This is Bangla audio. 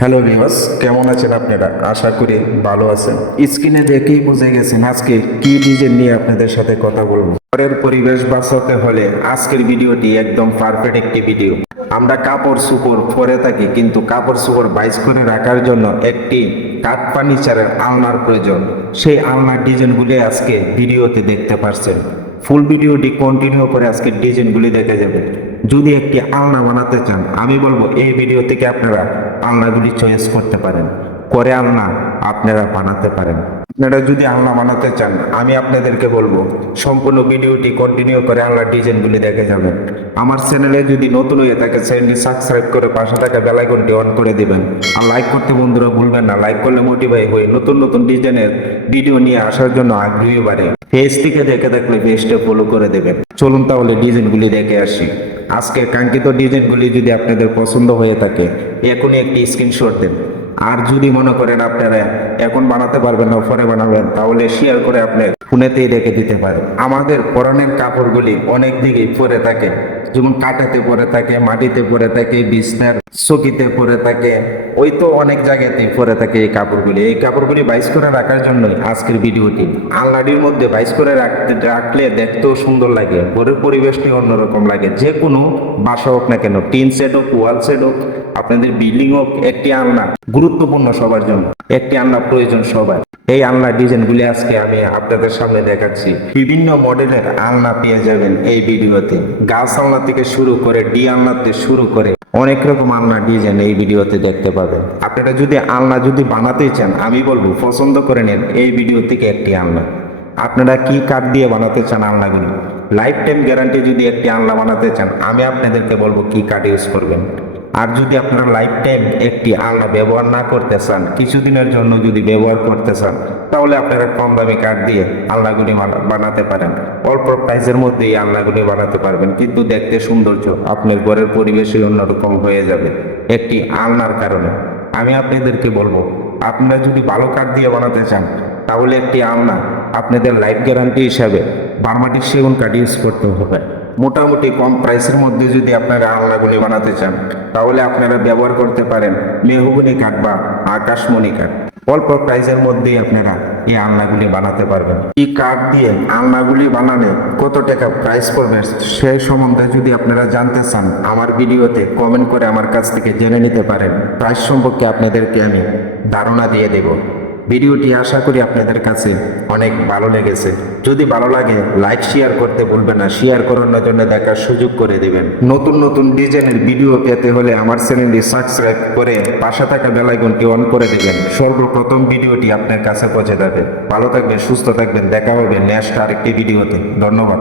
হ্যালো ভিউয়ার্স, কেমন আছেন আপনারা? আশা করি ভালো আছেন। স্ক্রিনে দেখেই বুঝে গেছেন আজকে কি ডিজাইন নিয়ে আপনাদের সাথে কথা বলব। ঘরের পরিবেশ বাঁচাতে হলে আজকের ভিডিওটি একদম পারফেক্ট একটি ভিডিও আমরা কাপড় সুপড় পরে থাকি, কিন্তু কাপড় সুপড় বাইজ করে রাখার জন্য একটি কাঠ ফার্নিচারের আলনার প্রয়োজন। সেই আলনার ডিজাইনগুলি আজকে ভিডিওতে দেখতে পারছেন। ফুল ভিডিওটি কন্টিনিউ করে আজকে ডিজাইনগুলি দেখে যাবে। যদি একটি আলনা বানাতে চান, আমি বলব এই ভিডিও থেকে আপনারা আলনাগুলি চয়েস করতে পারেন। করে আলনা আপনারা বানাতে পারেন। আপনারা যদি আলনা বানাতে চান, আমি আপনাদেরকে বলব, সম্পূর্ণ ভিডিওটি কন্টিনিউ করে আলনার ডিজাইনগুলি দেখে যাবেন আমার চ্যানেলে যদি নতুন হয়ে থাকে চ্যানেলটি সাবস্ক্রাইব করে পাশে থাকা বেলাইকনটি অন করে দিবেন। আর লাইক করতে বন্ধুরা ভুলবেন না লাইক করলে মোটিভাই হয়ে নতুন নতুন ডিজাইনের ভিডিও নিয়ে আসার জন্য আগ্রহী বাড়ে। পেজ থেকে দেখে থাকলে পেজটা ফলো করে দেবেন। চলুন তাহলে ডিজাইনগুলি দেখে আসি। আজকের কাঙ্ক্ষিত ডিজাইনগুলি যদি আপনাদের পছন্দ হয়ে থাকে, এখনই একটি স্ক্রিনশট দেন। আর যদি মনে করেন আপনারা এখন বানাতে পারবেন না, পরে বানাবেন, তাহলে শেয়ার করে আপনি ফোনেতেই রেখে দিতে পারে। আমাদের পরনের কাপড়গুলি অনেক দিকেই পরে থাকে, যেমন কাটাতে পরে থাকে, মাটিতে পরে থাকে, বিছনার চকিতে পরে থাকে, ওই তো অনেক জায়গাতে পরে থাকে এই কাপড়গুলি। এই কাপড়গুলি বাইস করে রাখার জন্যই আজকের ভিডিওটি। আলনাডির মধ্যে বাইস করে রাখতে, রাখলে দেখতেও সুন্দর লাগে, ঘরের পরিবেশটি অন্যরকম লাগে। যে কোনো বাসা হোক না কেন, টিন সেট হোক, ওয়াল সেট হোক, আপনাদের বিল্ডিং হোক, একটি আলনা গুরুত্বপূর্ণ সবার জন্য, একটি আলনা প্রয়োজন সবার। এই আলনা ডিজাইনগুলি আজকে আমি আপনাদের সামনে দেখাচ্ছি। বিভিন্ন মডেলের আলনা পেয়ে যাবেন এই ভিডিওতে। গাছ আলনা থেকে শুরু করে, ডি আলনাতে শুরু করে অনেক রকম আলনা ডিজাইন এই ভিডিওতে দেখতে পাবেন। আপনারা যদি আলনা যদি বানাতে চান, আমি বলব, পছন্দ করে নেন এই ভিডিও থেকে একটি আলনা। আপনারা কি কাঠ দিয়ে বানাতে চান আলনাগুলি? লাইফ টাইম গ্যারান্টি যদি একটি আলনা বানাতে চান, আমি আপনাদেরকে বলব কি কাঠ ইউজ করবেন। আর যদি আপনারা লাইফ টাইম একটি আলনা ব্যবহার না করতে চান, কিছুদিনের জন্য যদি ব্যবহার করতে চান, তাহলে আপনারা কম দামি কাঠ দিয়ে আলনাগুলি বানাতে পারেন। অল্প প্রাইসের মধ্যে এই আলনাগুলি বানাতে পারবেন, কিন্তু দেখতে সৌন্দর্য আপনার ঘরের পরিবেশই অন্যরকম হয়ে যাবে একটি আলনার কারণে। আমি আপনাদেরকে বলব, আপনারা যদি ভালো কাঠ দিয়ে বানাতে চান, তাহলে একটি আলনা আপনাদের লাইফ গ্যারান্টি হিসাবে বার্মাটিক সেগুন কাঠ ইউজ করতে হবে। মোটামুটি কম প্রাইসের মধ্যে যদি আপনারা আলনাগুলি বানাতে চান, তাহলে আপনারা ব্যবহার করতে পারেন মেহগুনি কাঠ বা আকাশমণি কাঠ। অল্প প্রাইসের মধ্যেই আপনারা এই আলনাগুলি বানাতে পারবেন। এই কাঠ দিয়ে আলনাগুলি বানালে কত টাকা প্রাইস পড়বে সেই সম্বন্ধে যদি আপনারা জানতে চান, আমার ভিডিওতে কমেন্ট করে আমার কাছ থেকে জেনে নিতে পারেন। প্রাইস সম্পর্কে আপনাদেরকে আমি ধারণা দিয়ে দেব। ভিডিওটি আশা করি আপনাদের কাছে অনেক ভালো লেগেছে। যদি ভালো লাগে লাইক শেয়ার করতে ভুলবেন না। শেয়ার করানোর জন্য দেখার সুযোগ করে দেবেন। নতুন নতুন ডিজাইনের ভিডিও পেতে হলে আমার চ্যানেলটি সাবস্ক্রাইব করে পাশে থাকা বেলাইকনটি অন করে দেবেন। সর্বপ্রথম ভিডিওটি আপনার কাছে পৌঁছে যাবে। ভালো থাকবেন, সুস্থ থাকবেন। দেখা হবে নেক্সট আরেকটি ভিডিওতে। ধন্যবাদ।